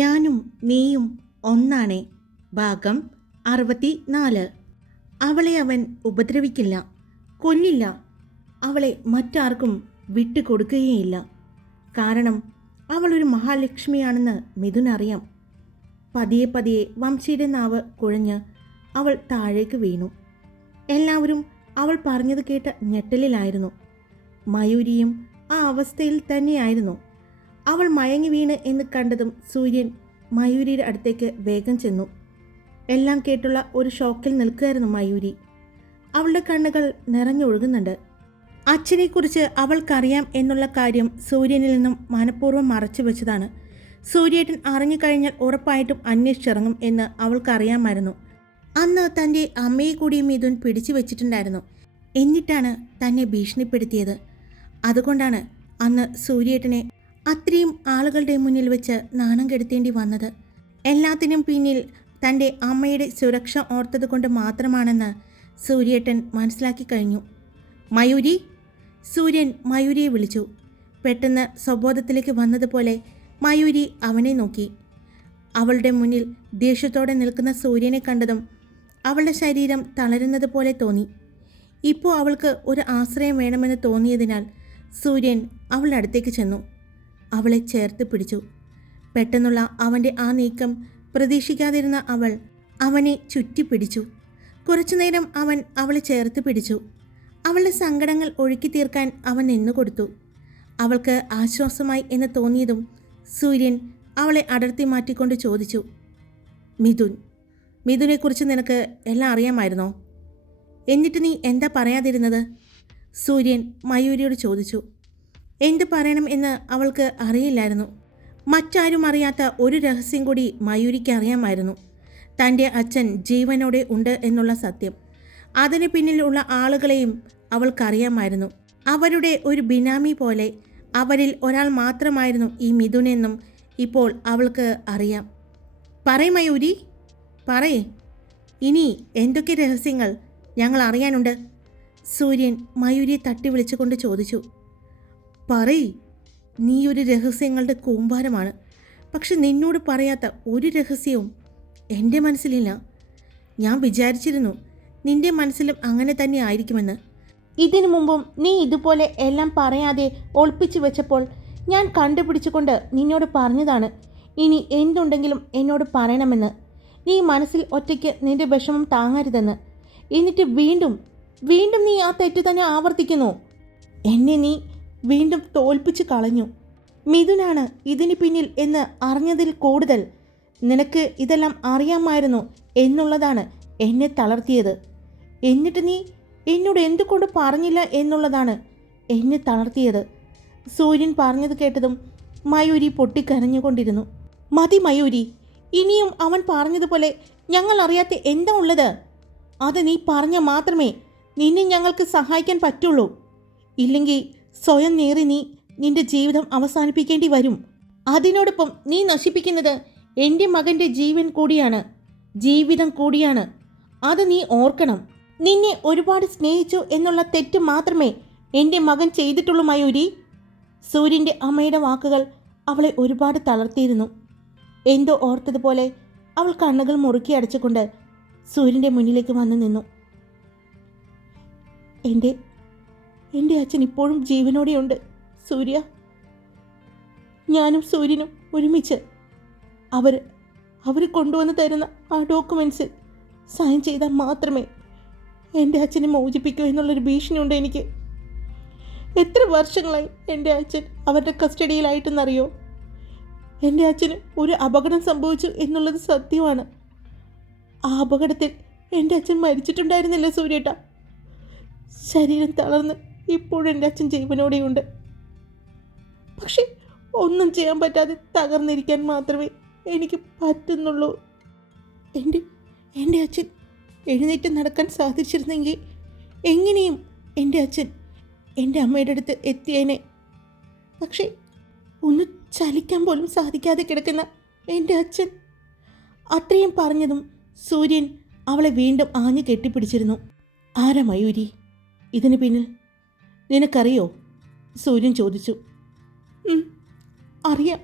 ഞാനും നീയും ഒന്നാണേ. ഭാഗം 64. അവളെ അവൻ ഉപദ്രവിക്കില്ല, കൊല്ലില്ല. അവളെ മറ്റാർക്കും വിട്ടുകൊടുക്കുകയില്ല. കാരണം അവളൊരു മഹാലക്ഷ്മിയാണെന്ന് മിഥുനറിയാം. പതിയെ പതിയെ വംശിയുടെ നാവ് കുഴഞ്ഞ് അവൾ താഴേക്ക് വീണു. എല്ലാവരും അവൾ പറഞ്ഞത് കേട്ട ഞെട്ടലിലായിരുന്നു. മയൂരിയും ആ അവസ്ഥയിൽ തന്നെയായിരുന്നു. അവൾ മയങ്ങി വീണ് എന്ന് കണ്ടതും സൂര്യൻ മയൂരിയുടെ അടുത്തേക്ക് വേഗം ചെന്നു. എല്ലാം കേട്ടുള്ള ഒരു ഷോക്കിൽ നിൽക്കുകയായിരുന്നു മയൂരി. അവളുടെ കണ്ണുകൾ നിറഞ്ഞൊഴുകുന്നുണ്ട്. അച്ഛനെക്കുറിച്ച് അവൾക്കറിയാം എന്നുള്ള കാര്യം സൂര്യനിൽ നിന്നും മനഃപൂർവ്വം മറച്ചു വെച്ചതാണ്. സൂര്യേട്ടൻ അറിഞ്ഞു കഴിഞ്ഞാൽ ഉറപ്പായിട്ടും അന്വേഷിച്ചിറങ്ങും എന്ന് അവൾക്കറിയാമായിരുന്നു. അന്ന് തൻ്റെ അമ്മയെ കൂടി മിഥുൻ പിടിച്ചു വെച്ചിട്ടുണ്ടായിരുന്നു. എന്നിട്ടാണ് തന്നെ ഭീഷണിപ്പെടുത്തിയത്. അതുകൊണ്ടാണ് അന്ന് സൂര്യേട്ടനെ അത്രയും ആളുകളുടെ മുന്നിൽ വെച്ച് നാണം കെടുത്തേണ്ടി വന്നത്. എല്ലാത്തിനും പിന്നിൽ തൻ്റെ അമ്മയുടെ സുരക്ഷ ഓർത്തത് കൊണ്ട് മാത്രമാണെന്ന് സൂര്യേട്ടൻ മനസ്സിലാക്കി കഴിഞ്ഞു. മയൂരി! സൂര്യൻ മയൂരിയെ വിളിച്ചു. പെട്ടെന്ന് സ്വബോധത്തിലേക്ക് വന്നതുപോലെ മയൂരി അവനെ നോക്കി. അവളുടെ മുന്നിൽ ദേഷ്യത്തോടെ നിൽക്കുന്ന സൂര്യനെ കണ്ടതും അവളുടെ ശരീരം തളരുന്നത് പോലെ തോന്നി. ഇപ്പോൾ അവൾക്ക് ഒരു ആശ്രയം വേണമെന്ന് തോന്നിയതിനാൽ സൂര്യൻ അവളുടെ അടുത്തേക്ക് ചെന്നു. അവളെ ചേർത്ത് പിടിച്ചു. പെട്ടെന്നുള്ള അവൻ്റെ ആ നീക്കം പ്രതീക്ഷിക്കാതിരുന്ന അവൾ അവനെ ചുറ്റിപ്പിടിച്ചു. കുറച്ചുനേരം അവൻ അവളെ ചേർത്ത് പിടിച്ചു. അവളുടെ സങ്കടങ്ങൾ ഒഴുക്കി തീർക്കാൻ അവൻ നിന്നുകൊടുത്തു. അവൾക്ക് ആശ്വാസമായി എന്ന് തോന്നിയതും സൂര്യൻ അവളെ അടർത്തി മാറ്റിക്കൊണ്ട് ചോദിച്ചു, മിഥുനെക്കുറിച്ച് നിനക്ക് എല്ലാം അറിയാമായിരുന്നോ? എന്നിട്ട് നീ എന്താ പറയാതിരുന്നത്? സൂര്യൻ മയൂരിയോട് ചോദിച്ചു. എന്ത് പറയണം എന്ന് അവൾക്ക് അറിയില്ലായിരുന്നു. മറ്റാരും അറിയാത്ത ഒരു രഹസ്യം കൂടി മയൂരിക്ക് അറിയാമായിരുന്നു. തൻ്റെ അച്ഛൻ ജീവനോടെ ഉണ്ട് എന്നുള്ള സത്യം. അതിന് പിന്നിലുള്ള ആളുകളെയും അവൾക്കറിയാമായിരുന്നു. അവരുടെ ഒരു ബിനാമി പോലെ അവരിൽ ഒരാൾ മാത്രമായിരുന്നു ഈ മിഥുനെന്നും ഇപ്പോൾ അവൾക്ക് അറിയാം. പറയ് മയൂരി, പറയേ. ഇനി എന്തൊക്കെ രഹസ്യങ്ങൾ ഞങ്ങൾ അറിയാനുണ്ട്? സൂര്യൻ മയൂരിയെ തട്ടി വിളിച്ചുകൊണ്ട് ചോദിച്ചു. പറയ്, നീ ഒരു രഹസ്യങ്ങളുടെ കൂമ്പാരമാണ്. പക്ഷെ നിന്നോട് പറയാത്ത ഒരു രഹസ്യവും എൻ്റെ മനസ്സിലില്ല. ഞാൻ വിചാരിച്ചിരുന്നു നിൻ്റെ മനസ്സിലും അങ്ങനെ തന്നെ ആയിരിക്കുമെന്ന്. ഇതിനു മുമ്പും നീ ഇതുപോലെ എല്ലാം പറയാതെ ഒളിപ്പിച്ചു വെച്ചപ്പോൾ ഞാൻ കണ്ടുപിടിച്ചുകൊണ്ട് നിന്നോട് പറഞ്ഞതാണ് ഇനി എന്തുണ്ടെങ്കിലും എന്നോട് പറയണമെന്ന്. നീ മനസ്സിൽ ഒറ്റയ്ക്ക് നിൻ്റെ വിഷമം താങ്ങരുതെന്ന്. എന്നിട്ട് വീണ്ടും നീ ആ തെറ്റ് തന്നെ ആവർത്തിക്കുന്നു. എന്നെ നീ വീണ്ടും തോൽപ്പിച്ച് കളഞ്ഞു. മിഥുനാണ് ഇതിന് പിന്നിൽ എന്ന് അറിഞ്ഞതിൽ കൂടുതൽ നിനക്ക് ഇതെല്ലാം അറിയാമായിരുന്നു എന്നുള്ളതാണ് എന്നെ തളർത്തിയത്. എന്നിട്ട് നീ എന്നോട് എന്തുകൊണ്ട് പറഞ്ഞില്ല എന്നുള്ളതാണ് എന്നെ തളർത്തിയത്. സൂര്യൻ പറഞ്ഞത് കേട്ടതും മയൂരി പൊട്ടിക്കരഞ്ഞുകൊണ്ടിരുന്നു. മതി മയൂരി, ഇനിയും അവൻ പറഞ്ഞതുപോലെ ഞങ്ങൾ അറിയാത്ത എന്താ ഉള്ളത്? അത് നീ പറഞ്ഞാൽ മാത്രമേ നിന്നെ ഞങ്ങൾക്ക് സഹായിക്കാൻ പറ്റുള്ളൂ. ഇല്ലെങ്കിൽ സ്വയം നേറി നീ നിന്റെ ജീവിതം അവസാനിപ്പിക്കേണ്ടി വരും. അതിനോടൊപ്പം നീ നശിപ്പിക്കുന്നത് എൻ്റെ മകൻ്റെ ജീവൻ കൂടിയാണ്, ജീവിതം കൂടിയാണ്. അത് നീ ഓർക്കണം. നിന്നെ ഒരുപാട് സ്നേഹിച്ചു എന്നുള്ള തെറ്റ് മാത്രമേ എൻ്റെ മകൻ ചെയ്തിട്ടുള്ളൂ മയൂരി. സൂര്യൻ്റെ അമ്മയുടെ വാക്കുകൾ അവളെ ഒരുപാട് തളർത്തിയിരുന്നു. എന്തോ ഓർത്തതുപോലെ അവൾ കണ്ണുകൾ മുറുക്കി അടച്ചുകൊണ്ട് സൂര്യൻ്റെ മുന്നിലേക്ക് വന്നു നിന്നു. എൻ്റെ അച്ഛൻ ഇപ്പോഴും ജീവനോടെയുണ്ട് സൂര്യ. ഞാനും സൂര്യനും ഒരുമിച്ച് അവർ കൊണ്ടുവന്ന് തരുന്ന ആ ഡോക്യുമെൻറ്റ്സിൽ സൈൻ ചെയ്താൽ മാത്രമേ എൻ്റെ അച്ഛനെ മോചിപ്പിക്കൂ എന്നുള്ളൊരു ഭീഷണിയുണ്ട് എനിക്ക്. എത്ര വർഷങ്ങളായി എൻ്റെ അച്ഛൻ അവരുടെ കസ്റ്റഡിയിലായിട്ടെന്നറിയോ? എൻ്റെ അച്ഛന് ഒരു അപകടം സംഭവിച്ചു എന്നുള്ളത് സത്യമാണ്. ആ അപകടത്തിൽ എൻ്റെ അച്ഛൻ മരിച്ചിട്ടുണ്ടായിരുന്നില്ല സൂര്യേട്ട. ശരീരം തളർന്ന് ഇപ്പോഴും എൻ്റെ അച്ഛൻ ജീവനോടെയുണ്ട്. പക്ഷെ ഒന്നും ചെയ്യാൻ പറ്റാതെ തകർന്നിരിക്കാൻ മാത്രമേ എനിക്ക് പറ്റുന്നുള്ളൂ. എൻ്റെ അച്ഛൻ എഴുന്നേറ്റ് നടക്കാൻ സാധിച്ചിരുന്നെങ്കിൽ എങ്ങനെയും എൻ്റെ അച്ഛൻ എൻ്റെ അമ്മയുടെ അടുത്ത് എത്തിയേനെ. പക്ഷേ ഒന്ന് ചലിക്കാൻ പോലും സാധിക്കാതെ കിടക്കുന്ന എൻ്റെ അച്ഛൻ. അത്രയും പറഞ്ഞതും സൂര്യൻ അവളെ വീണ്ടും ആഞ്ഞു കെട്ടിപ്പിടിച്ചിരുന്നു. ആരാ മയൂരി ഇതിന് പിന്നിൽ? നിനക്കറിയോ? സൂര്യൻ ചോദിച്ചു. അറിയാം.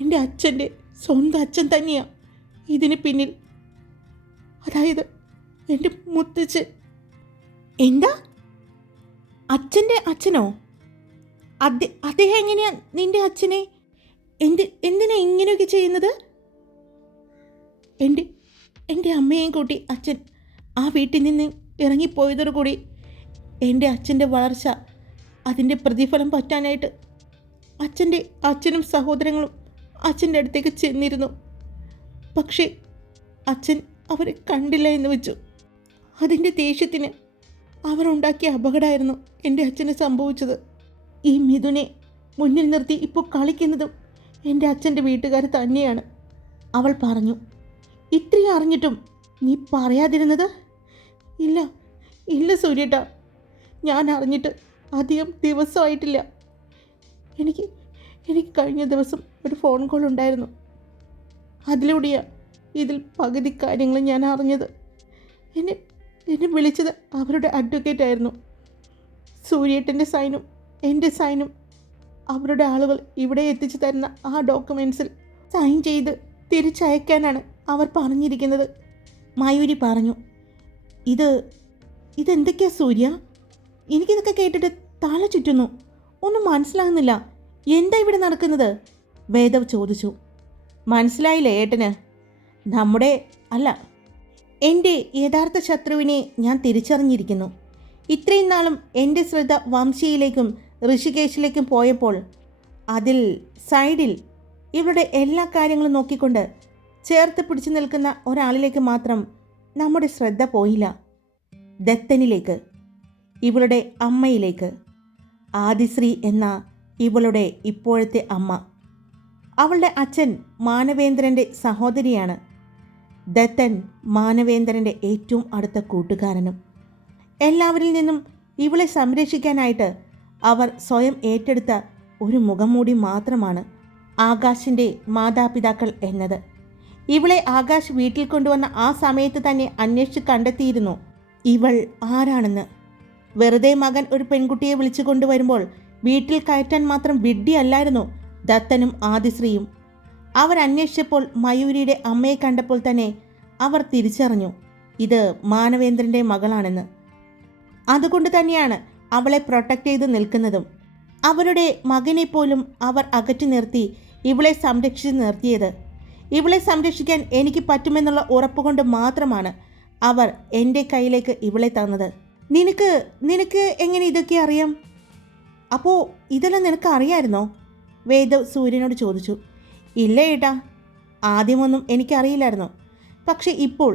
എൻ്റെ അച്ഛൻ്റെ സ്വന്തം അച്ഛൻ തന്നെയാണ് ഇതിന് പിന്നിൽ. അതായത് എൻ്റെ മുത്തച്ഛൻ. എന്താ? അച്ഛൻ്റെ അച്ഛനോ? അദ്ദേഹം എങ്ങനെയാ നിൻ്റെ അച്ഛനെ? എന്തിനാ ഇങ്ങനെയൊക്കെ ചെയ്യുന്നത്? എൻ്റെ അമ്മയെയും കൂട്ടി അച്ഛൻ ആ വീട്ടിൽ നിന്ന് ഇറങ്ങിപ്പോയതോടുകൂടി എൻ്റെ അച്ഛൻ്റെ വളർച്ച, അതിൻ്റെ പ്രതിഫലം പറ്റാനായിട്ട് അച്ഛനും സഹോദരങ്ങളും അച്ഛൻ്റെ അടുത്തേക്ക് ചെന്നിരുന്നു. പക്ഷേ അച്ഛൻ അവരെ കണ്ടില്ല എന്ന് വെച്ചു. അതിൻ്റെ ദേഷ്യത്തിന് അവരുണ്ടാക്കിയ അപകടമായിരുന്നു എൻ്റെ അച്ഛന് സംഭവിച്ചത്. ഈ മിഥുനെ മുന്നിൽ നിർത്തി ഇപ്പോൾ കളിക്കുന്നതും എൻ്റെ അച്ഛൻ്റെ വീട്ടുകാർ തന്നെയാണ്, അവൾ പറഞ്ഞു. ഇത്രയും അറിഞ്ഞിട്ടും നീ പറയാതിരുന്നത്? ഇല്ല സൂര്യേട്ടാ, ഞാൻ അറിഞ്ഞിട്ട് അധികം ദിവസമായിട്ടില്ല. എനിക്ക് കഴിഞ്ഞ ദിവസം ഒരു ഫോൺ കോൾ ഉണ്ടായിരുന്നു. അതിലൂടെയാണ് ഇതിൽ പകുതി കാര്യങ്ങൾ ഞാൻ അറിഞ്ഞത്. എന്നെ വിളിച്ചത് അവരുടെ അഡ്വക്കേറ്റ് ആയിരുന്നു. സൂര്യേട്ടൻ്റെ സൈനും എൻ്റെ സൈനും അവരുടെ ആളുകൾ ഇവിടെ എത്തിച്ചു തരുന്ന ആ ഡോക്യുമെൻറ്റ്സിൽ സൈൻ ചെയ്ത് തിരിച്ചയക്കാനാണ് അവർ പറഞ്ഞിരിക്കുന്നത്. മയൂരി പറഞ്ഞു. ഇതെന്തൊക്കെയാ സൂര്യ? എനിക്കിതൊക്കെ കേട്ടിട്ട് തല ചുറ്റുന്നു. ഒന്നും മനസ്സിലാകുന്നില്ല. എന്താ ഇവിടെ നടക്കുന്നത്? വേദവ് ചോദിച്ചു. മനസ്സിലായില്ലേ ഏട്ടന്? എൻ്റെ യഥാർത്ഥ ശത്രുവിനെ ഞാൻ തിരിച്ചറിഞ്ഞിരിക്കുന്നു. ഇത്രയും നാളും എൻ്റെ ശ്രദ്ധ വംശിയിലേക്കും ഋഷികേശിലേക്കും പോയപ്പോൾ അതിൽ സൈഡിൽ ഇവരുടെ എല്ലാ കാര്യങ്ങളും നോക്കിക്കൊണ്ട് ചേർത്ത് പിടിച്ചു നിൽക്കുന്ന ഒരാളിലേക്ക് മാത്രം നമ്മുടെ ശ്രദ്ധ പോയില്ല. ദത്തനിലേക്ക്, ഇവളുടെ അമ്മയിലേക്ക്. ആദിശ്രീ എന്ന ഇവളുടെ ഇപ്പോഴത്തെ അമ്മ. അവളുടെ അച്ഛൻ മാനവേന്ദ്രൻ്റെ സഹോദരിയാണ്. ദത്തൻ മാനവേന്ദ്രൻ്റെ ഏറ്റവും അടുത്ത കൂട്ടുകാരനും. എല്ലാവരിൽ നിന്നും ഇവളെ സംരക്ഷിക്കാനായിട്ട് അവർ സ്വയം ഏറ്റെടുത്ത ഒരു മുഖംമൂടി മാത്രമാണ് ആകാശിൻ്റെ മാതാപിതാക്കൾ എന്നത്. ഇവളെ ആകാശ് വീട്ടിൽ കൊണ്ടുവന്ന ആ സമയത്ത് തന്നെ അന്വേഷിച്ച് കണ്ടെത്തിയിരുന്നു ഇവൾ ആരാണെന്ന്. വെറുതെ മകൻ ഒരു പെൺകുട്ടിയെ വിളിച്ചു കൊണ്ടുവരുമ്പോൾ വീട്ടിൽ കയറ്റാൻ മാത്രം വിഡ്ഢിയല്ലായിരുന്നു ദത്തനും ആദിശ്രീയും. അവരന്വേഷിച്ചപ്പോൾ മയൂരിയുടെ അമ്മയെ കണ്ടപ്പോൾ തന്നെ അവർ തിരിച്ചറിഞ്ഞു ഇത് മാനവേന്ദ്രൻ്റെ മകളാണെന്ന്. അതുകൊണ്ട് തന്നെയാണ് അവളെ പ്രൊട്ടക്റ്റ് ചെയ്ത് നിൽക്കുന്നതും. അവരുടെ മകനെ പോലും അവർ അകറ്റി നിർത്തി ഇവളെ സംരക്ഷിച്ച് നിർത്തിയത്. ഇവളെ സംരക്ഷിക്കാൻ എനിക്ക് പറ്റുമെന്നുള്ള ഉറപ്പുകൊണ്ട് മാത്രമാണ് അവർ എൻ്റെ കയ്യിലേക്ക് ഇവളെ തന്നത്. നിനക്ക് എങ്ങനെ ഇതൊക്കെ അറിയാം? അപ്പോൾ ഇതെല്ലാം നിനക്ക് അറിയാമായിരുന്നോ? വേദവ് സൂര്യനോട് ചോദിച്ചു. ഇല്ല ഏട്ടാ, ആദ്യമൊന്നും എനിക്കറിയില്ലായിരുന്നു. പക്ഷെ ഇപ്പോൾ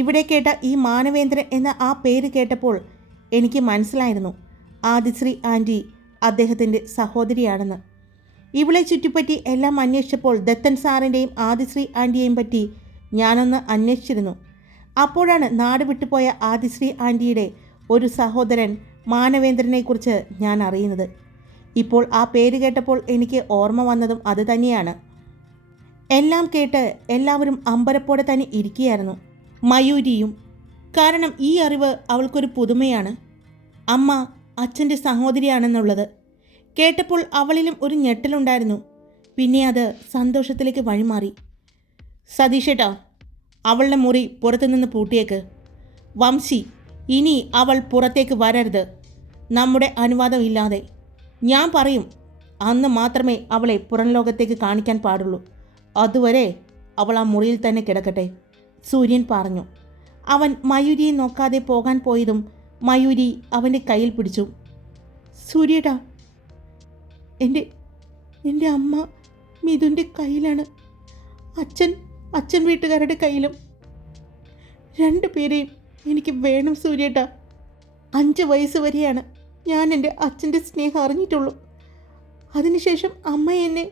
ഇവിടെ കേട്ട ഈ മാനവേന്ദ്രൻ എന്ന ആ പേര് കേട്ടപ്പോൾ എനിക്ക് മനസ്സിലായിരുന്നു ആദിശ്രീ ആൻറ്റി അദ്ദേഹത്തിൻ്റെ സഹോദരിയാണെന്ന്. ഇവളെ ചുറ്റിപ്പറ്റി എല്ലാം അന്വേഷിച്ചപ്പോൾ ദത്തൻ സാറിൻ്റെയും ആദിശ്രീ ആൻറ്റിയെയും പറ്റി ഞാനൊന്ന് അന്വേഷിച്ചിരുന്നു. അപ്പോഴാണ് നാട് വിട്ടുപോയ ആദിശ്രീ ആൻറ്റിയുടെ ഒരു സഹോദരൻ മാനവേന്ദ്രനെക്കുറിച്ച് ഞാൻ അറിയുന്നത്. ഇപ്പോൾ ആ പേര് കേട്ടപ്പോൾ എനിക്ക് ഓർമ്മ വന്നതും അത് തന്നെയാണ്. എല്ലാം കേട്ട് എല്ലാവരും അമ്പരപ്പോടെ തന്നെ ഇരിക്കുകയായിരുന്നു, മയൂരിയും. കാരണം ഈ അറിവ് അവൾക്കൊരു പുതുമയാണ്. അമ്മ അച്ഛൻ്റെ സഹോദരിയാണെന്നുള്ളത് കേട്ടപ്പോൾ അവളിലും ഒരു ഞെട്ടലുണ്ടായിരുന്നു. പിന്നെ അത് സന്തോഷത്തിലേക്ക് വഴിമാറി. സതീഷേട്ടാ, അവളുടെ മുറി പുറത്തുനിന്ന് പൂട്ടിയേക്ക്. വംശി, ഇനി അവൾ പുറത്തേക്ക് വരരുത്, നമ്മുടെ അനുവാദം ഇല്ലാതെ. ഞാൻ പറയും അന്ന് മാത്രമേ അവളെ പുറം ലോകത്തേക്ക് കാണിക്കാൻ പാടുള്ളൂ. അതുവരെ അവൾ ആ മുറിയിൽ തന്നെ കിടക്കട്ടെ, സൂര്യൻ പറഞ്ഞു. അവൻ മയൂരിയെ നോക്കാതെ പോകാൻ പോയതും മയൂരി അവൻ്റെ കയ്യിൽ പിടിച്ചു. സൂര്യേട്ടാ, എൻ്റെ അമ്മ മിഥുൻ്റെ കയ്യിലാണ്. അച്ഛൻ വീട്ടുകാരുടെ കയ്യിലും. രണ്ടുപേരെയും എനിക്ക് വേണം സൂര്യേട്ടാ. 5 വയസ്സ് വരെയാണ് ഞാൻ എൻ്റെ അച്ഛൻ്റെ സ്നേഹം അറിഞ്ഞിട്ടുള്ളൂ. അതിനുശേഷം അമ്മ എന്നെ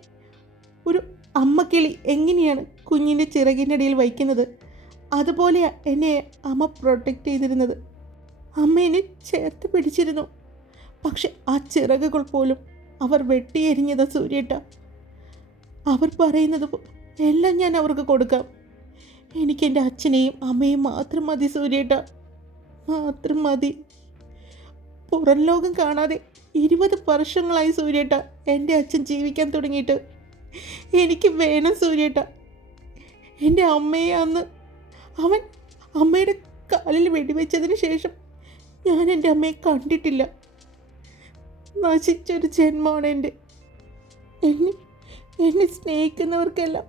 ഒരു അമ്മക്കിളി എങ്ങനെയാണ് കുഞ്ഞിൻ്റെ ചിറകിൻ്റെ ഇടയിൽ വയ്ക്കുന്നത്, അതുപോലെയാണ് എന്നെ അമ്മ പ്രൊട്ടക്റ്റ് ചെയ്തിരുന്നത്. അമ്മ എന്നെ ചേർത്ത് പിടിച്ചിരുന്നു. പക്ഷെ ആ ചിറകുകൾ പോലും അവർ വെട്ടിയെരിഞ്ഞതാ സൂര്യേട്ടാ. അവർ പറയുന്നത് എല്ലാം ഞാൻ അവർക്ക് കൊടുക്കാം. എനിക്കെൻ്റെ അച്ഛനെയും അമ്മയും മാത്രം മതി സൂര്യേട്ടാ, മാത്രം മതി. പുറം ലോകം കാണാതെ 20 വർഷങ്ങളായി സൂര്യേട്ടാ എൻ്റെ അച്ഛൻ ജീവിക്കാൻ തുടങ്ങിയിട്ട്. എനിക്ക് വേണം സൂര്യേട്ട. എൻ്റെ അമ്മയെ അന്ന് അവൻ അമ്മയുടെ കാലിൽ വെടിവെച്ചതിന് ശേഷം ഞാൻ എൻ്റെ അമ്മയെ കണ്ടിട്ടില്ല. നശിച്ചൊരു ജന്മമാണ് എൻ്റെ. എന്നെ സ്നേഹിക്കുന്നവർക്കെല്ലാം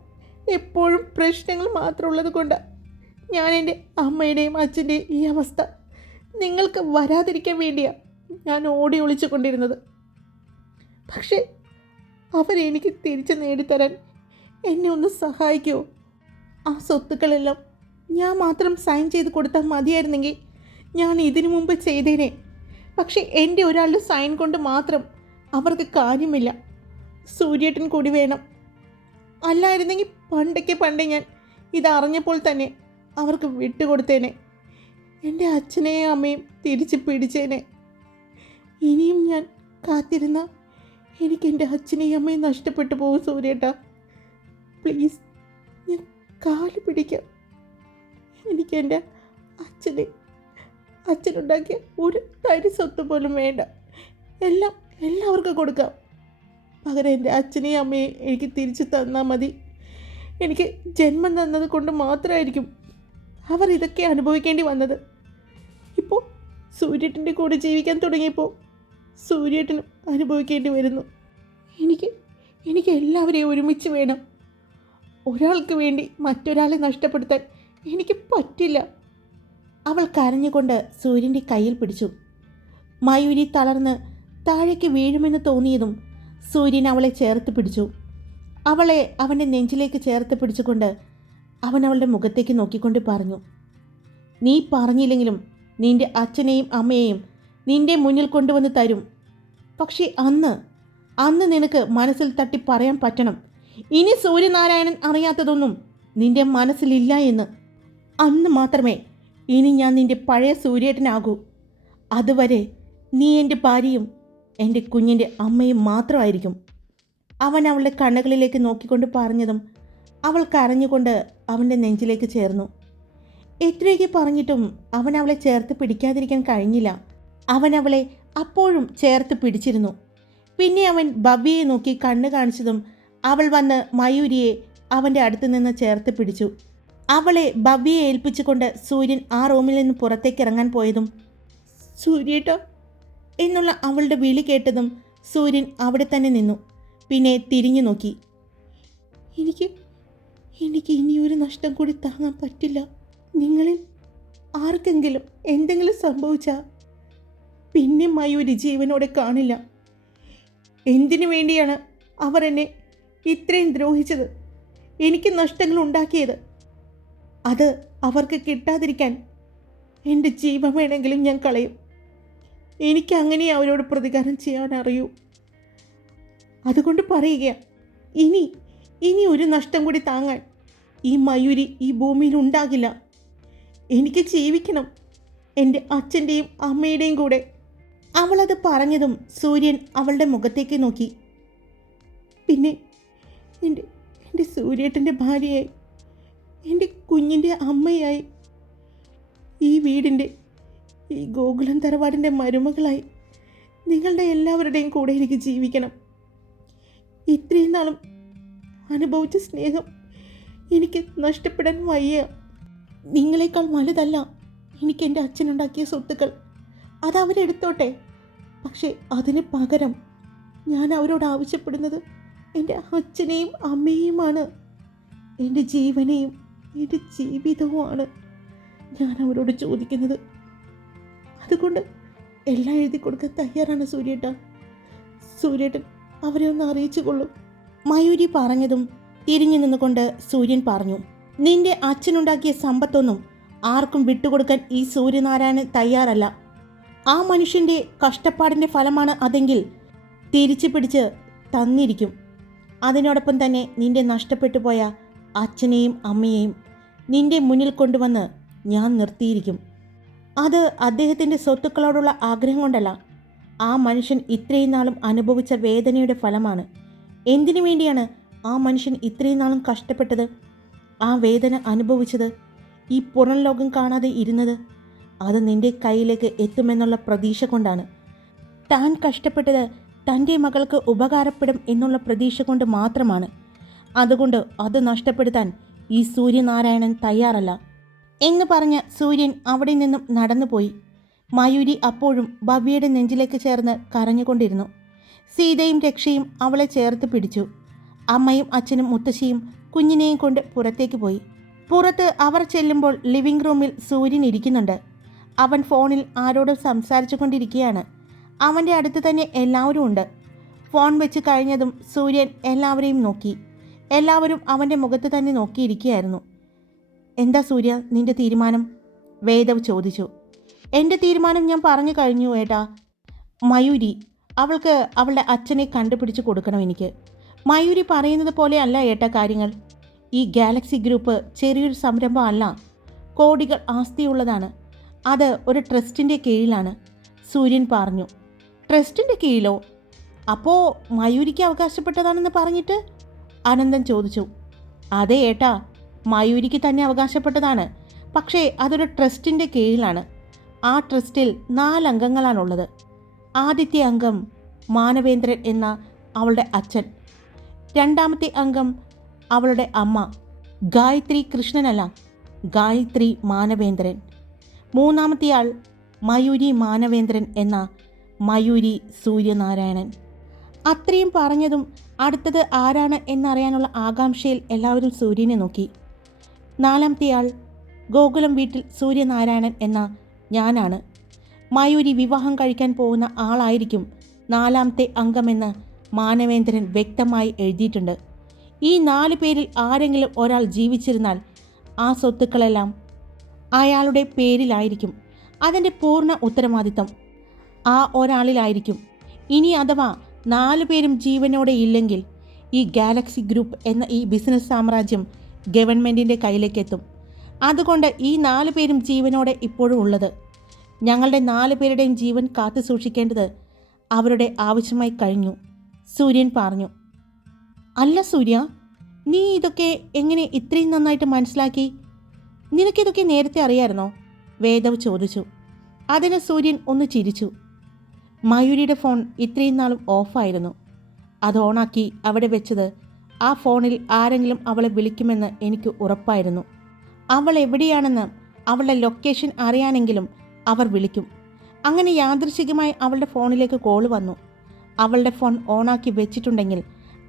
എപ്പോഴും പ്രശ്നങ്ങൾ മാത്രമുള്ളത് കൊണ്ടാണ് ഞാൻ എൻ്റെ അമ്മയുടെയും അച്ഛൻ്റെയും ഈ അവസ്ഥ നിങ്ങൾക്ക് വരാതിരിക്കാൻ വേണ്ടിയാണ് ഞാൻ ഓടി ഒളിച്ചു കൊണ്ടിരുന്നത്. പക്ഷേ അവരെനിക്ക് തിരിച്ചു നേടിത്തരാൻ എന്നെ ഒന്ന് സഹായിക്കുമോ? ആ സ്വത്തുക്കളെല്ലാം ഞാൻ മാത്രം സൈൻ ചെയ്ത് കൊടുത്താൽ മതിയായിരുന്നെങ്കിൽ ഞാൻ ഇതിനു മുമ്പ് ചെയ്തേനെ. പക്ഷേ എൻ്റെ ഒരാളുടെ സൈൻ കൊണ്ട് മാത്രം അവർക്ക് കാര്യമില്ല. സൂര്യേട്ടൻ കൂടി വേണം. അല്ലായിരുന്നെങ്കിൽ പണ്ടേ ഞാൻ ഇതറിഞ്ഞപ്പോൾ തന്നെ അവർക്ക് വിട്ടുകൊടുത്തേനെ. എൻ്റെ അച്ഛനെയും അമ്മയും തിരിച്ച് പിടിച്ചേനെ. ഇനിയും ഞാൻ കാത്തിരുന്ന എനിക്ക് എൻ്റെ അച്ഛനെയും അമ്മയും നഷ്ടപ്പെട്ടു പോകും സൂര്യേട്ടാ. പ്ലീസ്, ഞാൻ കാല് പിടിക്കാം. എനിക്ക് എൻ്റെ അച്ഛനുണ്ടാക്കിയ ഒരു തരി സ്വത്ത് പോലും വേണ്ട. എല്ലാവർക്കും കൊടുക്കാം. പകരം എൻ്റെ അച്ഛനെയും അമ്മയും എനിക്ക് തിരിച്ചു തന്നാൽ മതി. എനിക്ക് ജന്മം തന്നത് കൊണ്ട് മാത്രമായിരിക്കും അവർ ഇതൊക്കെ അനുഭവിക്കേണ്ടി വന്നത്. ഇപ്പോൾ സൂര്യേട്ടൻ്റെ കൂടെ ജീവിക്കാൻ തുടങ്ങിയപ്പോൾ സൂര്യേട്ടനും അനുഭവിക്കേണ്ടി വരുന്നു. എനിക്ക് എല്ലാവരെയും ഒരുമിച്ച് വേണം. ഒരാൾക്ക് വേണ്ടി മറ്റൊരാളെ നഷ്ടപ്പെടുത്താൻ എനിക്ക് പറ്റില്ല. അവൾ കരഞ്ഞുകൊണ്ട് സൂര്യൻ്റെ കയ്യിൽ പിടിച്ചു. മയൂരി തളർന്ന് താഴേക്ക് വീഴുമെന്ന് തോന്നിയതും സൂര്യൻ അവളെ ചേർത്ത് പിടിച്ചു. അവളെ അവൻ്റെ നെഞ്ചിലേക്ക് ചേർത്ത് പിടിച്ചുകൊണ്ട് അവൻ അവളുടെ മുഖത്തേക്ക് നോക്കിക്കൊണ്ട് പറഞ്ഞു, നീ പറഞ്ഞില്ലെങ്കിലും നിൻ്റെ അച്ഛനെയും അമ്മയെയും നിൻ്റെ മുന്നിൽ കൊണ്ടുവന്ന് തരും. പക്ഷേ അന്ന് നിനക്ക് മനസ്സിൽ തട്ടി പറയാൻ പറ്റണം, ഇനി സൂര്യനാരായണൻ അറിയാത്തതൊന്നും നിൻ്റെ മനസ്സിലില്ല എന്ന്. അന്ന് മാത്രമേ ഇനി ഞാൻ നിൻ്റെ പഴയ സൂര്യേട്ടനാകൂ. അതുവരെ നീ എൻ്റെ ഭാര്യയും എൻ്റെ കുഞ്ഞിൻ്റെ അമ്മയും മാത്രമായിരിക്കും. അവൻ അവളുടെ കണ്ണുകളിലേക്ക് നോക്കിക്കൊണ്ട് പറഞ്ഞതും അവൾ കരഞ്ഞുകൊണ്ട് അവൻ്റെ നെഞ്ചിലേക്ക് ചേർന്നു. എത്രയൊക്കെ പറഞ്ഞിട്ടും അവൻ അവളെ ചേർത്ത് പിടിക്കാതിരിക്കാൻ കഴിഞ്ഞില്ല. അവൻ അവളെ അപ്പോഴും ചേർത്ത് പിടിച്ചിരുന്നു. പിന്നെ അവൻ ഭവ്യയെ നോക്കി കണ്ണ് കാണിച്ചതും അവൾ വന്ന് മയൂരിയെ അവൻ്റെ അടുത്ത് നിന്ന് ചേർത്ത് പിടിച്ചു. അവളെ ഭവ്യയെ ഏൽപ്പിച്ചുകൊണ്ട് സൂര്യൻ ആ റൂമിൽ നിന്ന് പുറത്തേക്ക് ഇറങ്ങാൻ പോയതും സൂര്യേട്ട എന്നുള്ള അവളുടെ വിളി കേട്ടതും സൂര്യൻ അവിടെ തന്നെ നിന്നു. പിന്നെ തിരിഞ്ഞു നോക്കി. എനിക്ക് ഇനിയൊരു നഷ്ടം കൂടി താങ്ങാൻ പറ്റില്ല. നിങ്ങളിൽ ആർക്കെങ്കിലും എന്തെങ്കിലും സംഭവിച്ചാൽ പിന്നെ മയൂരി ജീവനോടെ കാണില്ല. എന്തിനു വേണ്ടിയാണ് അവർ എന്നെ ഇത്രയും ദ്രോഹിച്ചത്, എനിക്ക് നഷ്ടങ്ങൾ ഉണ്ടാക്കിയത്? അത് അവർക്ക് കിട്ടാതിരിക്കാൻ എൻ്റെ ജീവൻ വേണമെങ്കിലും ഞാൻ കളയും. എനിക്ക് അങ്ങനെ അവരോട് പ്രതികാരം ചെയ്യാൻ അറിയൂ. അതുകൊണ്ട് പറയുക, ഇനി ഒരു നഷ്ടം കൂടി താങ്ങാൻ ഈ മയൂരി ഈ ഭൂമിയിൽ ഉണ്ടാകില്ല. എനിക്ക് ജീവിക്കണം, എൻ്റെ അച്ഛൻ്റെയും അമ്മയുടെയും കൂടെ. അവളത് പറഞ്ഞതും സൂര്യൻ അവളുടെ മുഖത്തേക്ക് നോക്കി. പിന്നെ എൻ്റെ സൂര്യേട്ടൻ്റെ ഭാര്യയായി, എൻ്റെ കുഞ്ഞിൻ്റെ അമ്മയായി, ഈ വീടിൻ്റെ, ഈ ഗോകുലം തറവാടിൻ്റെ മരുമകളായി നിങ്ങളുടെ എല്ലാവരുടെയും കൂടെ എനിക്ക് ജീവിക്കണം. ഇത്രയും നാളും അനുഭവിച്ച സ്നേഹം എനിക്ക് നഷ്ടപ്പെടാൻ വയ്യ. നിങ്ങളെക്കാൾ വലുതല്ല എനിക്ക് എൻ്റെ അച്ഛനുണ്ടാക്കിയ സ്വത്തുക്കൾ. അതവരെടുത്തോട്ടെ. പക്ഷേ അതിന് പകരം ഞാൻ അവരോട് ആവശ്യപ്പെടുന്നത് എൻ്റെ അച്ഛനെയും അമ്മയെയുമാണ്. എൻ്റെ ജീവനെയും എൻ്റെ ജീവിതവുമാണ് ഞാൻ അവരോട് ചോദിക്കുന്നത്. അതുകൊണ്ട് എല്ലാം എഴുതി കൊടുക്കാൻ തയ്യാറാണ് സൂര്യേട്ടൻ. സൂര്യേട്ടൻ അവരെ ഒന്ന് അറിയിച്ചു കൊള്ളും. മയൂരി പറഞ്ഞതും തിരിഞ്ഞു നിന്നുകൊണ്ട് സൂര്യൻ പറഞ്ഞു, നിന്റെ അച്ഛനുണ്ടാക്കിയ സമ്പത്തൊന്നും ആർക്കും വിട്ടുകൊടുക്കാൻ ഈ സൂര്യനാരായണൻ തയ്യാറല്ല. ആ മനുഷ്യൻ്റെ കഷ്ടപ്പാടിൻ്റെ ഫലമാണ് അതെങ്കിൽ തിരിച്ചു പിടിച്ച് തന്നിരിക്കും. അതിനോടൊപ്പം തന്നെ നിന്റെ നഷ്ടപ്പെട്ടു പോയ അച്ഛനെയും അമ്മയെയും നിന്റെ മുന്നിൽ കൊണ്ടുവന്ന് ഞാൻ നിർത്തിയിരിക്കും. അത് അദ്ദേഹത്തിൻ്റെ സ്വത്തുക്കളോടുള്ള ആഗ്രഹം കൊണ്ടല്ല, ആ മനുഷ്യൻ ഇത്രയും നാളും അനുഭവിച്ച വേദനയുടെ ഫലമാണ്. എന്തിനു വേണ്ടിയാണ് ആ മനുഷ്യൻ ഇത്രയും നാളും കഷ്ടപ്പെട്ടത്, ആ വേദന അനുഭവിച്ചത്, ഈ പുറം ലോകം കാണാതെ ഇരുന്നത്? അത് നിൻ്റെ കയ്യിലേക്ക് എത്തുമെന്നുള്ള പ്രതീക്ഷ കൊണ്ടാണ്. താൻ കഷ്ടപ്പെട്ടത് തൻ്റെ മകൾക്ക് ഉപകാരപ്പെടും എന്നുള്ള പ്രതീക്ഷ കൊണ്ട് മാത്രമാണ്. അതുകൊണ്ട് അത് നഷ്ടപ്പെടുത്താൻ ഈ സൂര്യനാരായണൻ തയ്യാറല്ല എന്ന് പറഞ്ഞ് സൂര്യൻ അവിടെ നിന്നും നടന്നുപോയി. മയൂരി അപ്പോഴും ഭവ്യയുടെ നെഞ്ചിലേക്ക് ചേർന്ന് കരഞ്ഞുകൊണ്ടിരുന്നു. സീതയും രക്ഷയും അവളെ ചേർത്ത് പിടിച്ചു. അമ്മയും അച്ഛനും മുത്തശ്ശിയും കുഞ്ഞിനെയും കൊണ്ട് പുറത്തേക്ക് പോയി. പുറത്ത് അവർ ചെല്ലുമ്പോൾ ലിവിംഗ് റൂമിൽ സൂര്യൻ ഇരിക്കുന്നുണ്ട്. അവൻ ഫോണിൽ ആരോടും സംസാരിച്ചു കൊണ്ടിരിക്കുകയാണ്. അവൻ്റെ അടുത്ത് തന്നെ എല്ലാവരും ഉണ്ട്. ഫോൺ വെച്ച് കഴിഞ്ഞതും സൂര്യൻ എല്ലാവരെയും നോക്കി. എല്ലാവരും അവൻ്റെ മുഖത്ത് തന്നെ നോക്കിയിരിക്കുകയായിരുന്നു. എന്താ സൂര്യ നിന്റെ തീരുമാനം? വേദവ് ചോദിച്ചു. എൻ്റെ തീരുമാനം ഞാൻ പറഞ്ഞു കഴിഞ്ഞു ഏട്ടാ. മയൂരി, അവൾക്ക് അവളുടെ അച്ഛനെ കണ്ടുപിടിച്ച് കൊടുക്കണം എനിക്ക്. മയൂരി പറയുന്നത് പോലെ അല്ല ഏട്ടാ കാര്യങ്ങൾ. ഈ ഗാലക്സി ഗ്രൂപ്പ് ചെറിയൊരു സംരംഭം അല്ല, കോടികൾ ആസ്തിയുള്ളതാണ്. അത് ഒരു ട്രസ്റ്റിൻ്റെ കീഴിലാണ്. സൂര്യൻ പറഞ്ഞു. ട്രസ്റ്റിൻ്റെ കീഴിലോ? അപ്പോൾ മയൂരിക്ക് അവകാശപ്പെട്ടതാണെന്ന് പറഞ്ഞിട്ട്? അനന്തൻ ചോദിച്ചു. അതെ ഏട്ടാ, മയൂരിക്ക് തന്നെ അവകാശപ്പെട്ടതാണ്. പക്ഷേ അതൊരു ട്രസ്റ്റിൻ്റെ കീഴിലാണ്. ആ ട്രസ്റ്റിൽ 4 അംഗങ്ങളാണുള്ളത്. ആദ്യത്തെ അംഗം മാനവേന്ദ്രൻ എന്ന അവളുടെ അച്ഛൻ. രണ്ടാമത്തെ അംഗം അവളുടെ അമ്മ ഗായത്രി കൃഷ്ണനല്ല, ഗായത്രി മാനവേന്ദ്രൻ. മൂന്നാമത്തെയാൾ മയൂരി മാനവേന്ദ്രൻ എന്ന മയൂരി സൂര്യനാരായണൻ. അത്രയും പറഞ്ഞതും അടുത്തത് ആരാണ് എന്നറിയാനുള്ള ആകാംക്ഷയിൽ എല്ലാവരും സൂര്യനെ നോക്കി. നാലാമത്തെയാൾ ഗോകുലം വീട്ടിൽ സൂര്യനാരായണൻ എന്ന ഞാനാണ്. മയൂരി വിവാഹം കഴിക്കാൻ പോകുന്ന ആളായിരിക്കും 4ാമത്തെ അംഗമെന്ന് മാനവേന്ദ്രൻ വ്യക്തമായി എഴുതിയിട്ടുണ്ട്. ഈ 4 പേരിൽ ആരെങ്കിലും ഒരാൾ ജീവിച്ചിരുന്നാൽ ആ സ്വത്തുക്കളെല്ലാം അയാളുടെ പേരിലായിരിക്കും. അതിൻ്റെ പൂർണ്ണ ഉത്തരവാദിത്തം ആ ഒരാളിലായിരിക്കും. ഇനി അഥവാ 4 പേരും ജീവനോടെ ഇല്ലെങ്കിൽ ഈ ഗാലക്സി ഗ്രൂപ്പ് എന്ന ഈ ബിസിനസ് സാമ്രാജ്യം ഗവൺമെൻറ്റിൻ്റെ കയ്യിലേക്കെത്തും. അതുകൊണ്ട് ഈ 4 പേരും ജീവനോടെ ഇപ്പോഴും ഉള്ളത്. ഞങ്ങളുടെ 4 പേരുടെയും ജീവൻ കാത്തു സൂക്ഷിക്കേണ്ടത് അവരുടെ ആവശ്യമായി കഴിഞ്ഞു, സൂര്യൻ പറഞ്ഞു. അല്ല സൂര്യ, നീ ഇതൊക്കെ എങ്ങനെ ഇത്രയും നന്നായിട്ട് മനസ്സിലാക്കി? നിനക്കിതൊക്കെ നേരത്തെ അറിയാമായിരുന്നോ? വേദവ് ചോദിച്ചു. അതിന് സൂര്യൻ ഒന്ന് ചിരിച്ചു. മയൂരിയുടെ ഫോൺ ഇത്രയും നാളും ഓഫായിരുന്നു. അത് ഓണാക്കി അവിടെ വെച്ചത് ആ ഫോണിൽ ആരെങ്കിലും അവളെ വിളിക്കുമെന്ന് എനിക്ക് ഉറപ്പായിരുന്നു. അവൾ എവിടെയാണെന്ന് അവളുടെ ലൊക്കേഷൻ അറിയാനെങ്കിലും അവർ വിളിക്കും. അങ്ങനെ യാദൃശികമായി അവളുടെ ഫോണിലേക്ക് കോൾ വന്നു. അവളുടെ ഫോൺ ഓണാക്കി വെച്ചിട്ടുണ്ടെങ്കിൽ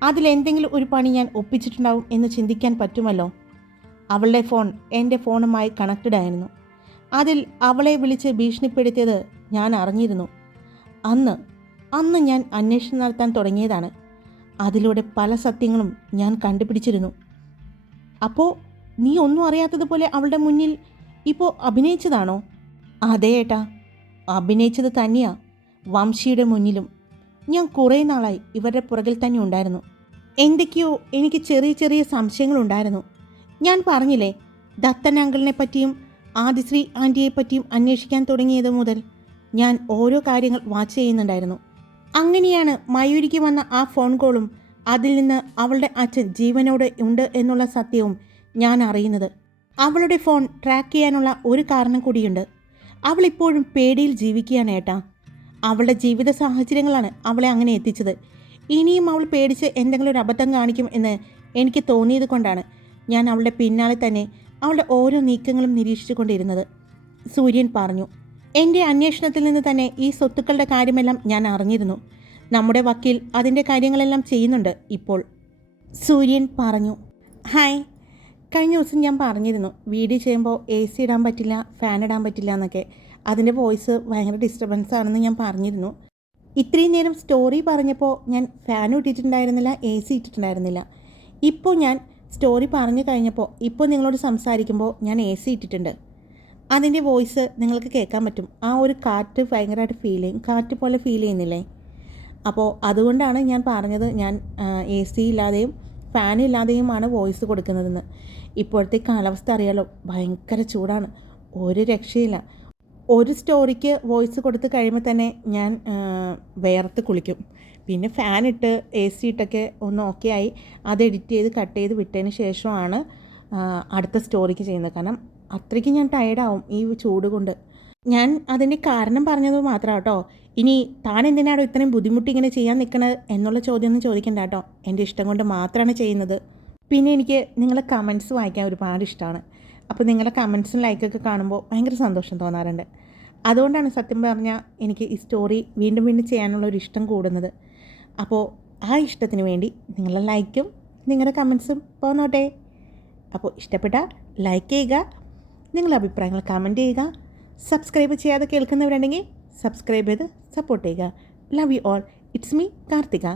അതിലെന്തെങ്കിലും ഒരു പണി ഞാൻ ഒപ്പിച്ചിട്ടുണ്ടാവും എന്ന് ചിന്തിക്കാൻ പറ്റുമല്ലോ. അവളുടെ ഫോൺ എൻ്റെ ഫോണുമായി കണക്റ്റഡ് ആയിരുന്നു. അതിൽ അവളെ വിളിച്ച് ഭീഷണിപ്പെടുത്തിയത് ഞാൻ അറിഞ്ഞിരുന്നു. അന്ന് ഞാൻ അന്വേഷണം നടത്താൻ തുടങ്ങിയതാണ്. അതിലൂടെ പല സത്യങ്ങളും ഞാൻ കണ്ടുപിടിച്ചിരുന്നു. അപ്പോൾ നീ ഒന്നും അറിയാത്തതുപോലെ അവളുടെ മുന്നിൽ ഇപ്പോൾ അഭിനയിച്ചതാണോ? അതെ ഏട്ടാ, അഭിനയിച്ചത് തന്നെയാ. വംശിയുടെ മുന്നിലും ഞാൻ കുറേ നാളായി ഇവരുടെ പുറകിൽ തന്നെ ഉണ്ടായിരുന്നു. എന്തൊക്കെയോ എനിക്ക് ചെറിയ ചെറിയ സംശയങ്ങളുണ്ടായിരുന്നു. ഞാൻ പറഞ്ഞില്ലേ, ദത്തൻ അങ്കിളിനെ പറ്റിയും ആദിശ്രീ ആൻറ്റിയെ പറ്റിയും അന്വേഷിക്കാൻ തുടങ്ങിയത് മുതൽ ഞാൻ ഓരോ കാര്യങ്ങൾ വാച്ച് ചെയ്യുന്നുണ്ടായിരുന്നു. അങ്ങനെയാണ് മയൂരിക്ക് വന്ന ആ ഫോൺ കോളും അതിൽ നിന്ന് അവളുടെ അച്ഛൻ ജീവനോടെ ഉണ്ട് എന്നുള്ള സത്യവും ഞാൻ അറിയുന്നത്. അവളുടെ ഫോൺ ട്രാക്ക് ചെയ്യാനുള്ള ഒരു കാരണം കൂടിയുണ്ട്. അവളിപ്പോഴും പേടിയിൽ ജീവിക്കുകയാണ് ഏട്ടാ. അവളുടെ ജീവിത സാഹചര്യങ്ങളാണ് അവളെ അങ്ങനെ എത്തിച്ചത്. ഇനിയും അവൾ പേടിച്ച് എന്തെങ്കിലും ഒരു അബദ്ധം കാണിക്കും എന്ന് എനിക്ക് തോന്നിയത് കൊണ്ടാണ് ഞാൻ അവളുടെ പിന്നാലെ തന്നെ അവളുടെ ഓരോ നീക്കങ്ങളും നിരീക്ഷിച്ചു കൊണ്ടിരുന്നത്, സൂര്യൻ പറഞ്ഞു. എൻ്റെ അന്വേഷണത്തിൽ നിന്ന് തന്നെ ഈ സ്വത്തുക്കളുടെ കാര്യമെല്ലാം ഞാൻ അറിഞ്ഞിരുന്നു. നമ്മുടെ വക്കീൽ അതിൻ്റെ കാര്യങ്ങളെല്ലാം ചെയ്യുന്നുണ്ട് ഇപ്പോൾ, സൂര്യൻ പറഞ്ഞു. ഹായ്, കഴിഞ്ഞ ദിവസം ഞാൻ പറഞ്ഞിരുന്നു വീഡിയോ ചെയ്യുമ്പോൾ AC ഇടാൻ പറ്റില്ല, ഫാൻ ഇടാൻ പറ്റില്ല എന്നൊക്കെ. അതിൻ്റെ വോയിസ് ഭയങ്കര ഡിസ്റ്റർബൻസ് ആണെന്ന് ഞാൻ പറഞ്ഞിരുന്നു. ഇത്രയും നേരം സ്റ്റോറി പറഞ്ഞപ്പോൾ ഞാൻ ഫാനും ഇട്ടിട്ടുണ്ടായിരുന്നില്ല, AC ഇട്ടിട്ടുണ്ടായിരുന്നില്ല. ഇപ്പോൾ ഞാൻ സ്റ്റോറി പറഞ്ഞു കഴിഞ്ഞപ്പോൾ ഇപ്പോൾ നിങ്ങളോട് സംസാരിക്കുമ്പോൾ ഞാൻ AC ഇട്ടിട്ടുണ്ട്. അതിൻ്റെ വോയിസ് നിങ്ങൾക്ക് കേൾക്കാൻ പറ്റും. ആ ഒരു കാറ്റ് ഭയങ്കരമായിട്ട് ഫീൽ ചെയ്യും, കാറ്റ് പോലെ ഫീൽ ചെയ്യുന്നില്ലേ? അപ്പോൾ അതുകൊണ്ടാണ് ഞാൻ പറഞ്ഞത് ഞാൻ AC ഇല്ലാതെയും ഫാൻ ഇല്ലാതെയുമാണ് വോയിസ് കൊടുക്കുന്നതെന്ന്. ഇപ്പോഴത്തെ കാലാവസ്ഥ അറിയാലോ, ഭയങ്കര ചൂടാണ്, ഒരു രക്ഷയില്ല. ഒരു സ്റ്റോറിക്ക് വോയിസ് കൊടുത്ത് കഴിയുമ്പോൾ തന്നെ ഞാൻ വേർത്ത് കുളിക്കും. പിന്നെ ഫാൻ ഇട്ട് AC ഇട്ടൊക്കെ ഒന്ന് ഓക്കെ ആയി അത് എഡിറ്റ് ചെയ്ത് കട്ട് ചെയ്ത് വിട്ടതിന് ശേഷമാണ് അടുത്ത സ്റ്റോറിക്ക് ചെയ്യുന്നത്. കാരണം അത്രയ്ക്ക് ഞാൻ ടയർഡാവും ഈ ചൂട് കൊണ്ട്. ഞാൻ അതിൻ്റെ കാരണം പറഞ്ഞത് മാത്രം കേട്ടോ. ഇനി താൻ എന്തിനാണോ ഇത്രയും ബുദ്ധിമുട്ടി ഇങ്ങനെ ചെയ്യാൻ നിൽക്കണത് എന്നുള്ള ചോദ്യമൊന്നും ചോദിക്കണ്ട കേട്ടോ. എൻ്റെ ഇഷ്ടം കൊണ്ട് മാത്രമാണ് ചെയ്യുന്നത്. പിന്നെ എനിക്ക് നിങ്ങളെ കമൻറ്റ്സ് വായിക്കാൻ ഒരുപാട് ഇഷ്ടമാണ്. അപ്പോൾ നിങ്ങളുടെ കമൻറ്റ്സും ലൈക്കൊക്കെ കാണുമ്പോൾ ഭയങ്കര സന്തോഷം തോന്നാറുണ്ട്. അതുകൊണ്ടാണ് സത്യം പറഞ്ഞാൽ എനിക്ക് ഈ സ്റ്റോറി വീണ്ടും വീണ്ടും ചെയ്യാനുള്ള ഒരു ഇഷ്ടം കൂടുന്നത്. അപ്പോൾ ആ ഇഷ്ടത്തിന് വേണ്ടി നിങ്ങളുടെ ലൈക്കും നിങ്ങളുടെ കമൻറ്റ്സും പോന്നോട്ടെ. അപ്പോൾ ഇഷ്ടപ്പെട്ടാൽ ലൈക്ക് ചെയ്യുക, നിങ്ങളുടെ അഭിപ്രായങ്ങൾ കമൻറ്റ് ചെയ്യുക. സബ്സ്ക്രൈബ് ചെയ്യാതെ കേൾക്കുന്നവരുണ്ടെങ്കിൽ സബ്സ്ക്രൈബ് ചെയ്ത് സപ്പോർട്ട് ചെയ്യുക. Love you all. It's me Karthika.